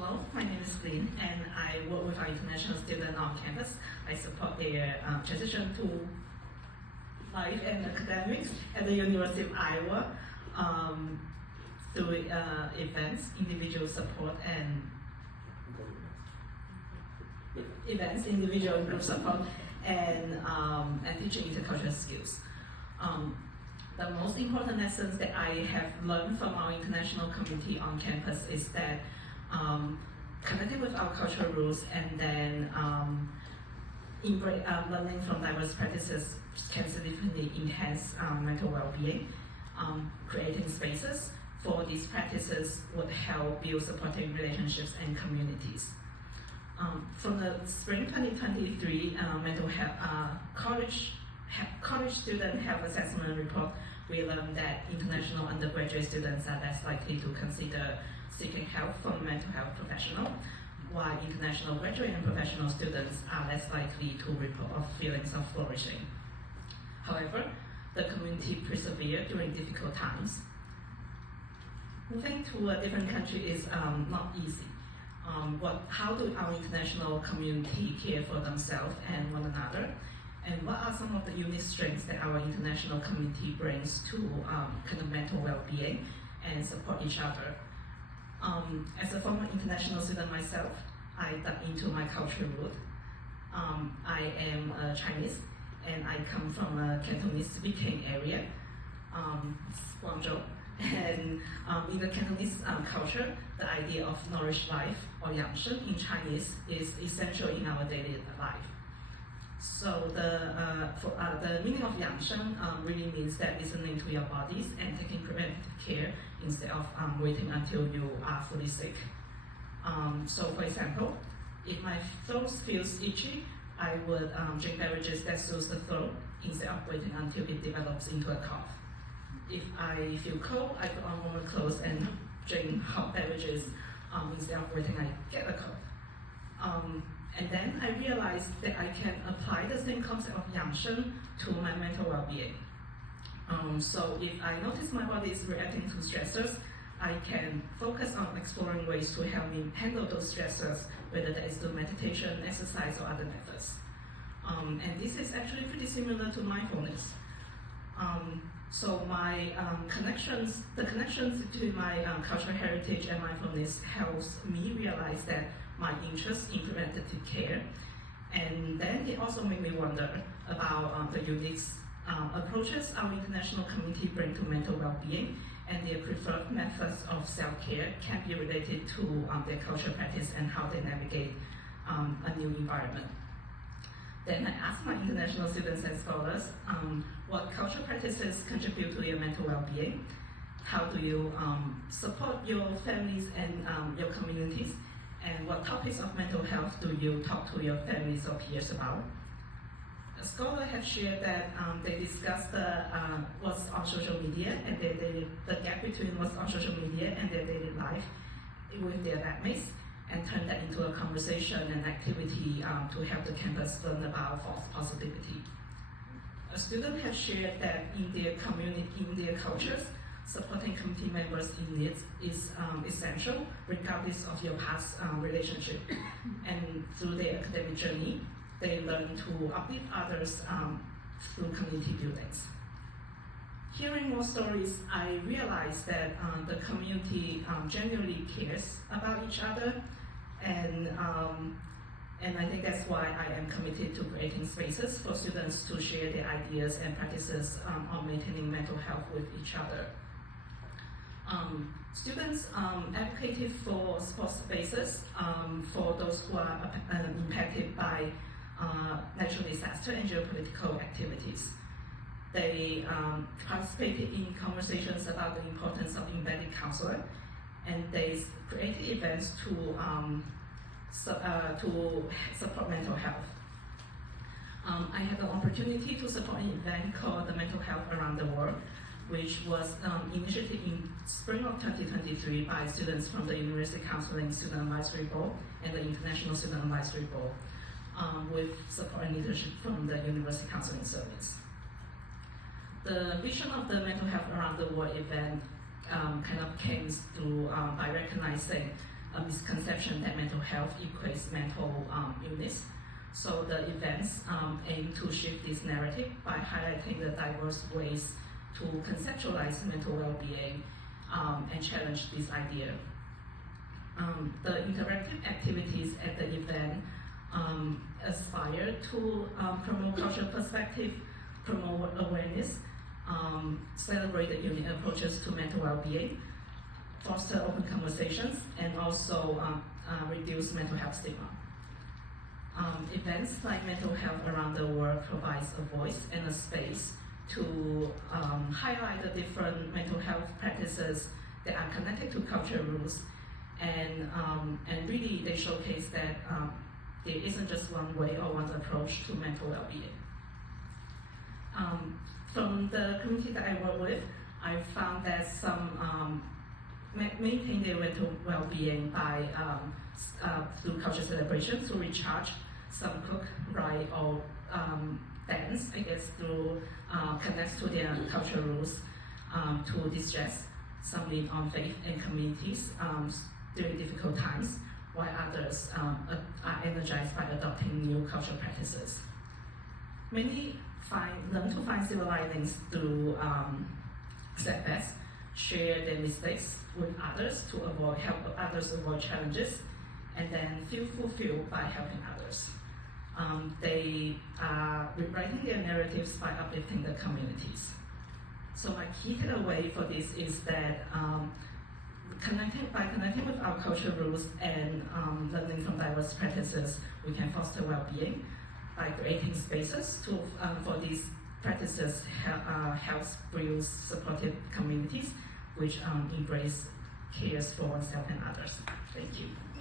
Hello, my name is Lynn, and I work with our international students on campus. I support their transition to life and academics at the University of Iowa through events, individual support, and individual and group support, and teaching intercultural skills. The most important lessons that I have learned from our international community on campus is that connecting with our cultural roots and then learning from diverse practices can significantly enhance mental well-being. Creating spaces for these practices would help build supportive relationships and communities. From the spring 2023 mental health college student health assessment report, we learned that international undergraduate students are less likely to consider seeking help from a mental health professional, while international graduate and professional students are less likely to report feelings of flourishing. However, the community persevered during difficult times. Moving to a different country is not easy. How do our international community care for themselves and one another? And what are some of the unique strengths that our international community brings to kind of mental well-being and support each other? As a former international student myself, I dug into my cultural root. I am Chinese, and I come from a Cantonese-speaking area, Guangzhou. And in the Cantonese culture, the idea of nourished life, or 养生 in Chinese, is essential in our daily life. So the meaning of 养生 really means that listening to your bodies and taking preventive care instead of waiting until you are fully sick. So for example, if my throat feels itchy, I would drink beverages that soothes the throat instead of waiting until it develops into a cough. If I feel cold, I put on warmer clothes and drink hot beverages instead of waiting I get a cough. And then I realized that I can apply the same concept of 养生 to my mental well-being. So if I notice my body is reacting to stressors, I can focus on exploring ways to help me handle those stressors, whether that is through meditation, exercise, or other methods. And this is actually pretty similar to mindfulness. So my the connections between my cultural heritage and mindfulness helps me realize that my interest in preventative care, and then it also made me wonder about the unique approaches our international community bring to mental well-being, and their preferred methods of self-care can be related to their cultural practice and how they navigate a new environment. Then I asked my international students and scholars what cultural practices contribute to your mental well-being, how do you support your families and your communities, and what topics of mental health do you talk to your families or peers about? A scholar have shared that they discussed what's on social media and the gap between what's on social media and their daily life with their flatmates, and turn that into a conversation and activity to help the campus learn about false positivity. A student has shared that in their community, in their cultures, supporting community members in need is essential, regardless of your past relationship. And through their academic journey, they learn to uplift others through community buildings. Hearing more stories, I realized that the community genuinely cares about each other, and I think that's why I am committed to creating spaces for students to share their ideas and practices on maintaining mental health with each other. Students advocated for sports spaces for those who are impacted by natural disaster and geopolitical activities. They participated in conversations about the importance of embedded counselor, and they created events to support mental health. I had the opportunity to support an event called the Mental Health Around the World, which was initiated in spring of 2023 by students from the University Counseling Student Advisory Board and the International Student Advisory Board, with support and leadership from the University Counseling Service. The vision of the Mental Health Around the World event kind of came through by recognizing a misconception that mental health equates mental illness. So the events aim to shift this narrative by highlighting the diverse ways to conceptualize mental well-being and challenge this idea. The interactive activities at the event aspire to promote cultural perspective, promote awareness, celebrate the unique approaches to mental well-being, foster open conversations, and also reduce mental health stigma. Events like mental health around the world provides a voice and a space to highlight the different mental health practices that are connected to cultural rules, and really they showcase that there isn't just one way or one approach to mental well-being. From the community that I work with, I found that some maintain their mental well-being by through cultural celebration, to recharge, some cook, write, or dance, I guess, through connects to their cultural roots to distress. Some lean on faith and communities during difficult times, while others are energized by adopting new cultural practices. Many learn to find silver linings through setbacks, share their mistakes with others to help others avoid challenges, and then feel fulfilled by helping others. They are rewriting their narratives by uplifting the communities. So my key takeaway for this is that by connecting with our cultural roots and learning from diverse practices, we can foster well-being. By creating spaces for these practices helps build supportive communities which embrace cares for oneself and others. Thank you.